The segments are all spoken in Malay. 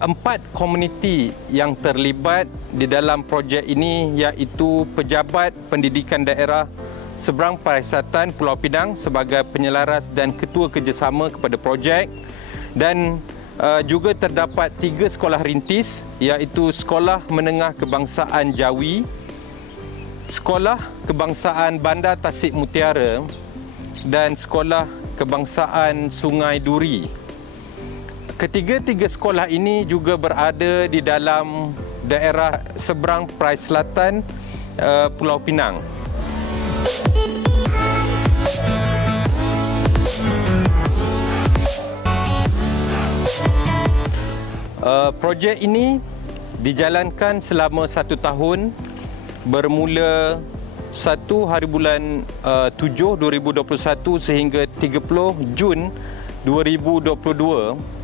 4 komuniti yang terlibat di dalam projek ini, iaitu pejabat pendidikan daerah seberang Parasatan Pulau Pinang sebagai penyelaras dan ketua kerjasama kepada projek, dan juga terdapat 3 sekolah rintis, iaitu Sekolah Menengah Kebangsaan Jawi, Sekolah Kebangsaan Bandar Tasik Mutiara dan Sekolah Kebangsaan Sungai Duri. Ketiga-tiga sekolah ini juga berada di dalam daerah seberang Perai Selatan Pulau Pinang. Projek ini dijalankan selama 1 tahun bermula 1 hari bulan 7 2021 sehingga 30 Jun 2022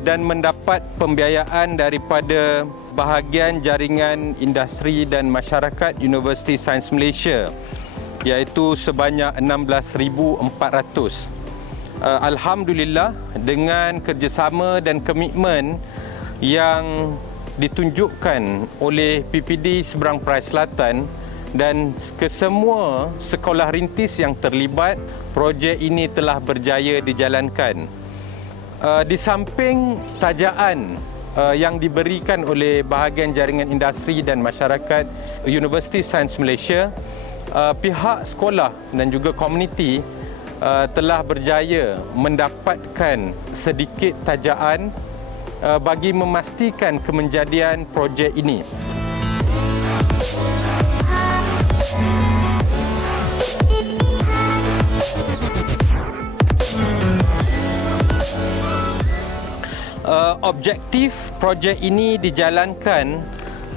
dan mendapat pembiayaan daripada bahagian jaringan industri dan masyarakat Universiti Sains Malaysia, iaitu sebanyak 16,400. Alhamdulillah, dengan kerjasama dan komitmen yang ditunjukkan oleh PPD Seberang Perai Selatan dan kesemua sekolah rintis yang terlibat, projek ini telah berjaya dijalankan. Di samping tajaan yang diberikan oleh bahagian jaringan industri dan masyarakat Universiti Sains Malaysia, pihak sekolah dan juga komuniti telah berjaya mendapatkan sedikit tajaan bagi memastikan kemenjadian projek ini. Objektif projek ini dijalankan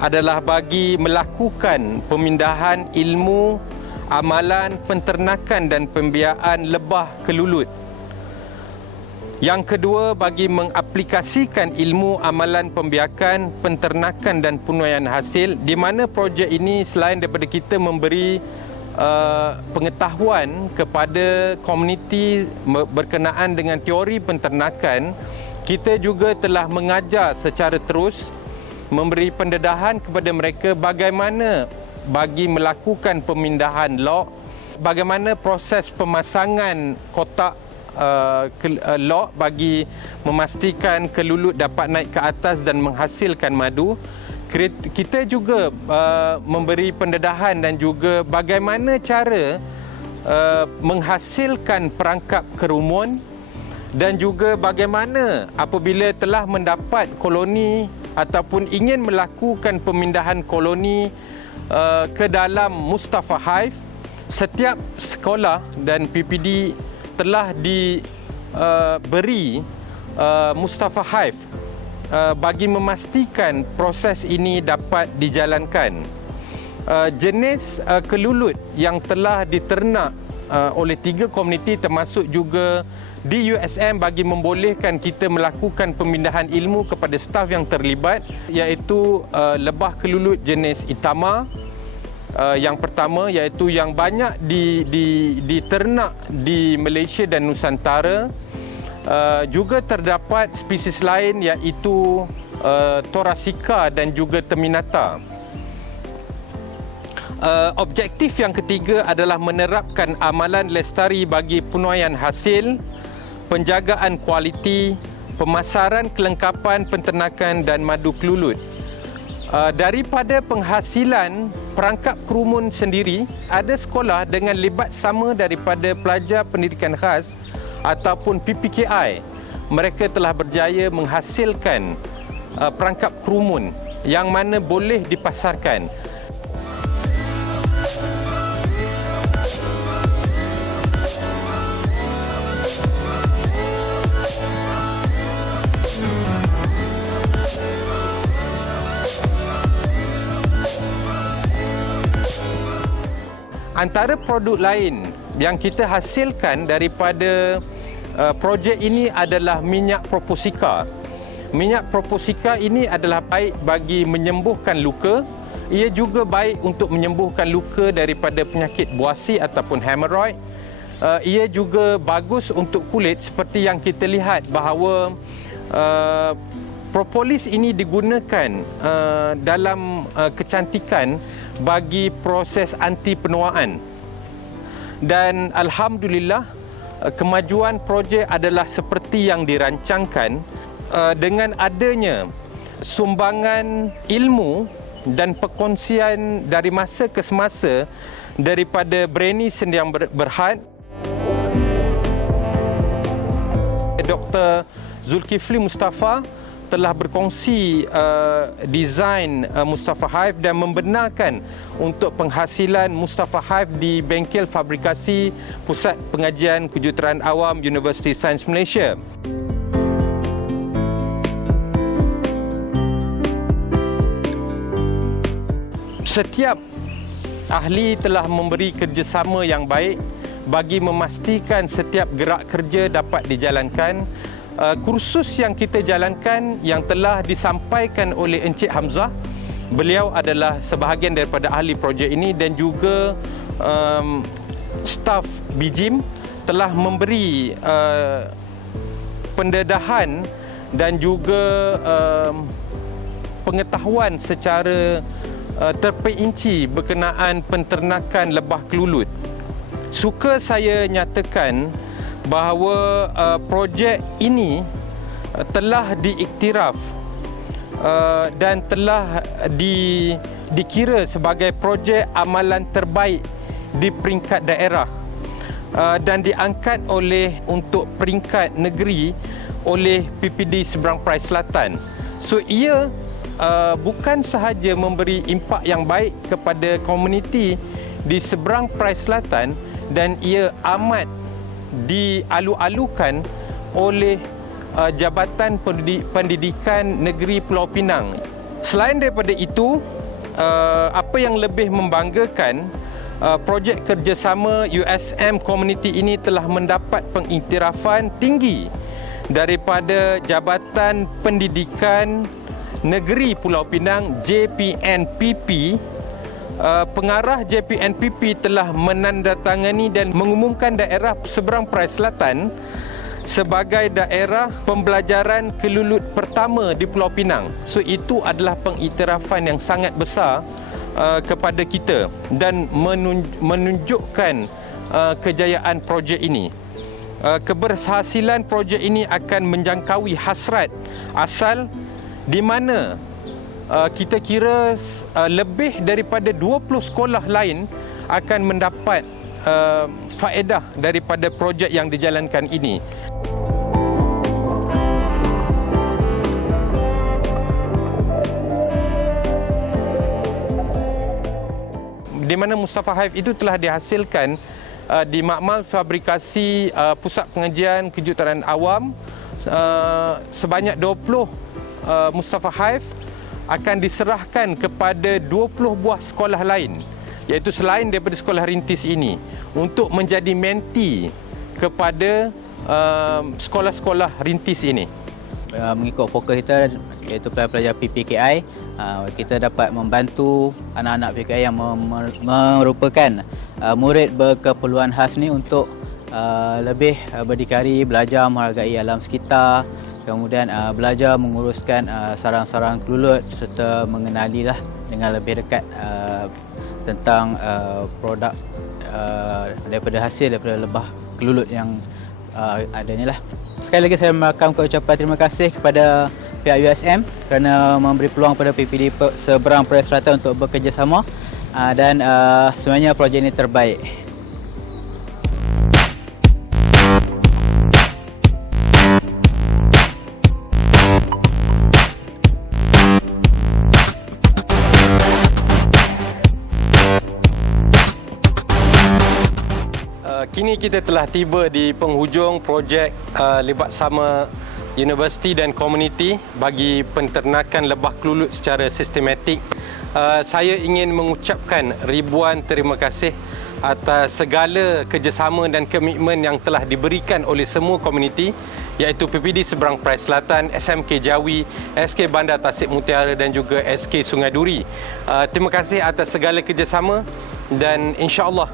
adalah bagi melakukan pemindahan ilmu amalan penternakan dan pembiayaan lebah kelulut. Yang kedua, bagi mengaplikasikan ilmu amalan pembiakan, penternakan dan penuaian hasil, di mana projek ini selain daripada kita memberi pengetahuan kepada komuniti berkenaan dengan teori penternakan, kita juga telah mengajar secara terus, memberi pendedahan kepada mereka bagaimana bagi melakukan pemindahan lok, bagaimana proses pemasangan kotak lok bagi memastikan kelulut dapat naik ke atas dan menghasilkan madu. Kita juga memberi pendedahan dan juga bagaimana cara menghasilkan perangkap kerumun, dan juga bagaimana apabila telah mendapat koloni ataupun ingin melakukan pemindahan koloni ke dalam Mustafa Hive, setiap sekolah dan PPD telah diberi Mustafa Hive bagi memastikan proses ini dapat dijalankan. Jenis kelulut yang telah diternak oleh 3 komuniti termasuk juga di USM bagi membolehkan kita melakukan pemindahan ilmu kepada staf yang terlibat, iaitu lebah kelulut jenis Itama. Yang pertama, iaitu yang banyak diternak di Malaysia dan Nusantara. Juga terdapat spesies lain iaitu Thoracea dan juga Terminata. Objektif yang ketiga adalah menerapkan amalan lestari bagi penuaian hasil, penjagaan kualiti, pemasaran kelengkapan penternakan dan madu kelulut. Daripada penghasilan perangkap kerumun sendiri, ada sekolah dengan libat sama daripada pelajar pendidikan khas ataupun PPKI. Mereka telah berjaya menghasilkan perangkap kerumun yang mana boleh dipasarkan. Antara produk lain yang kita hasilkan daripada projek ini adalah minyak proposika. Minyak proposika ini adalah baik bagi menyembuhkan luka. Ia juga baik untuk menyembuhkan luka daripada penyakit buasi ataupun hemorrhoid. Ia juga bagus untuk kulit, seperti yang kita lihat bahawa Propolis ini digunakan dalam kecantikan bagi proses anti penuaan. Dan alhamdulillah kemajuan projek adalah seperti yang dirancangkan dengan adanya sumbangan ilmu dan perkongsian dari masa ke semasa daripada Brainy Sendiang Berhad, Dr. Zulkifli Mustafa telah berkongsi desain Mustafa Hive dan membenarkan untuk penghasilan Mustafa Hive di bengkel fabrikasi Pusat Pengajian Kejuruteraan Awam Universiti Sains Malaysia. Setiap ahli telah memberi kerjasama yang baik bagi memastikan setiap gerak kerja dapat dijalankan. Kursus yang kita jalankan yang telah disampaikan oleh Encik Hamzah, beliau adalah sebahagian daripada ahli projek ini, dan juga staf BJIM telah memberi pendedahan dan juga pengetahuan secara terperinci berkenaan penternakan lebah kelulut. Suka saya nyatakan bahawa projek ini telah diiktiraf dan telah dikira sebagai projek amalan terbaik di peringkat daerah dan diangkat untuk peringkat negeri oleh PPD Seberang Perai Selatan. So ia bukan sahaja memberi impak yang baik kepada komuniti di Seberang Perai Selatan, dan ia amat dialu-alukan oleh Jabatan Pendidikan Negeri Pulau Pinang. Selain daripada itu, apa yang lebih membanggakan, projek kerjasama USM Community ini telah mendapat pengiktirafan tinggi daripada Jabatan Pendidikan Negeri Pulau Pinang, JPNPP. Pengarah JPNPP telah menandatangani dan mengumumkan daerah Seberang Perai Selatan sebagai daerah pembelajaran kelulut pertama di Pulau Pinang. So itu adalah pengiktirafan yang sangat besar kepada kita dan menunjukkan kejayaan projek ini. Keberhasilan projek ini akan menjangkaui hasrat asal, di mana kita kira lebih daripada 20 sekolah lain akan mendapat faedah daripada projek yang dijalankan ini. Di mana Mustafa Hive itu telah dihasilkan di Makmal Fabrikasi Pusat Pengajian Kejuruteraan Awam, sebanyak 20 Mustafa Hive akan diserahkan kepada 20 buah sekolah lain, iaitu selain daripada sekolah rintis ini, untuk menjadi menti kepada sekolah-sekolah rintis ini. Mengikut fokus kita, iaitu pelajar PPKI, kita dapat membantu anak-anak PPKI yang merupakan murid berkeperluan khas ni untuk lebih berdikari, belajar menghargai alam sekitar, kemudian belajar menguruskan sarang-sarang kelulut serta mengenalilah dengan lebih dekat tentang produk daripada lebah kelulut yang ada ni lah. Sekali lagi saya merakamkan ucapan terima kasih kepada pihak USM kerana memberi peluang kepada PPD Seberang Perai Selatan untuk bekerjasama, dan sebenarnya projek ini terbaik. Kini kita telah tiba di penghujung projek Libat Sama Universiti dan Komuniti bagi penternakan lebah kelulut secara sistematik. Saya ingin mengucapkan ribuan terima kasih atas segala kerjasama dan komitmen yang telah diberikan oleh semua komuniti, iaitu PPD Seberang Perai Selatan, SMK Jawi, SK Bandar Tasik Mutiara dan juga SK Sungai Duri. Terima kasih atas segala kerjasama, dan insya-Allah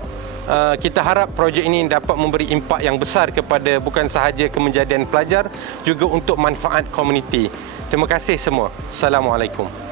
kita harap projek ini dapat memberi impak yang besar kepada bukan sahaja kemenjadian pelajar, juga untuk manfaat komuniti. Terima kasih semua. Assalamualaikum.